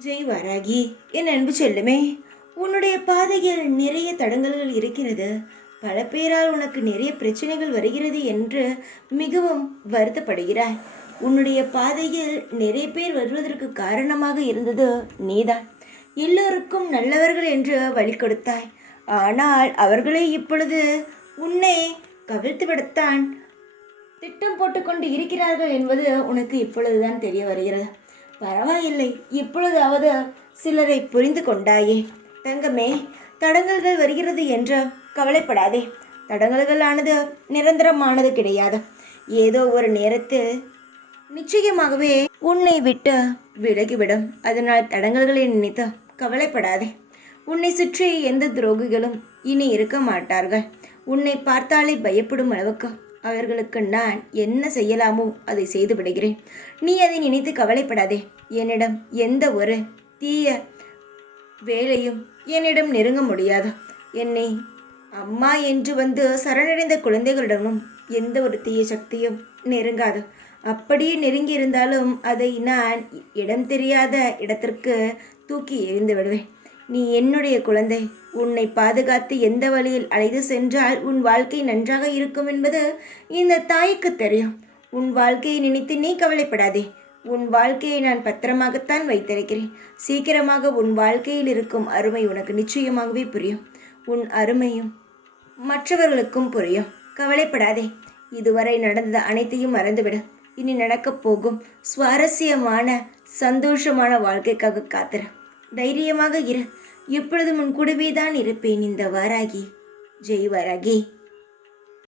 ஜெய் வாராகி, என் அன்பு செல்லுமே, உன்னுடைய பாதையில் நிறைய தடங்கல்கள் இருக்கிறது. பல பேரால் உனக்கு நிறைய பிரச்சனைகள் வருகிறது என்று மிகவும் வருத்தப்படுகிறாய். உன்னுடைய பாதையில் நிறைய பேர் வருவதற்கு காரணமாக இருந்தது நீதான். எல்லோருக்கும் நல்லவர்கள் என்று வழி கொடுத்தாய். ஆனால் அவர்களே இப்பொழுது உன்னை கவிழ்த்து விடத்தான் திட்டம் போட்டுக்கொண்டு இருக்கிறார்கள் என்பது உனக்கு இப்பொழுதுதான் தெரிய வருகிறது. பரவாயில்லை, இப்பொழுதாவது சிலரை புரிந்து கொண்டாயே. தங்கமே, தடங்கல்கள் வருகிறது என்று கவலைப்படாதே. தடங்கல்களானது நிரந்தரமானது கிடையாது. ஏதோ ஒரு நேரத்தில் நிச்சயமாகவே உன்னை விட்டு விலகிவிடும். அதனால் தடங்கல்களை நினைத்து கவலைப்படாதே. உன்னை சுற்றி எந்த துரோகிகளும் இனி இருக்க மாட்டார்கள். உன்னை பார்த்தாலே பயப்படும் அளவுக்கு அவர்களுக்கு நான் என்ன செய்யலாமோ அதை செய்து விடுகிறேன். நீ அதை நினைத்து கவலைப்படாதே. என்னிடம் எந்த ஒரு தீய வேலையும் என்னிடம் நெருங்க முடியாது. என்னை அம்மா என்று வந்து சரணடைந்த குழந்தைகளிடமும் எந்த ஒரு தீய சக்தியும் நெருங்காது. அப்படியே நெருங்கி இருந்தாலும் அதை நான் இடம் தெரியாத இடத்திற்கு தூக்கி எறிந்து விடுவேன். நீ என்னுடைய குழந்தை. உன்னை பாதுகாத்து எந்த வழியில் அழைத்து சென்றால் உன் வாழ்க்கை நன்றாக இருக்கும் என்பது இந்த தாய்க்கு தெரியும். உன் வாழ்க்கையை நினைத்து நீ கவலைப்படாதே. உன் வாழ்க்கையை நான் பத்திரமாகத்தான் வைத்திருக்கிறேன். சீக்கிரமாக உன் வாழ்க்கையில் இருக்கும் அருமை உனக்கு நிச்சயமாகவே புரியும். உன் அருமையும் மற்றவர்களுக்கும் புரியும். கவலைப்படாதே. இதுவரை நடந்த அனைத்தையும் மறந்துவிடு. இனி நடக்கப் போகும் சுவாரஸ்யமான சந்தோஷமான வாழ்க்கைக்காக காத்திரு. தைரியமாக இரு. எப்பொழுதும் உன் கூடவே தான் இருப்பேன் இந்த வாராகி. ஜெய் வாராகி.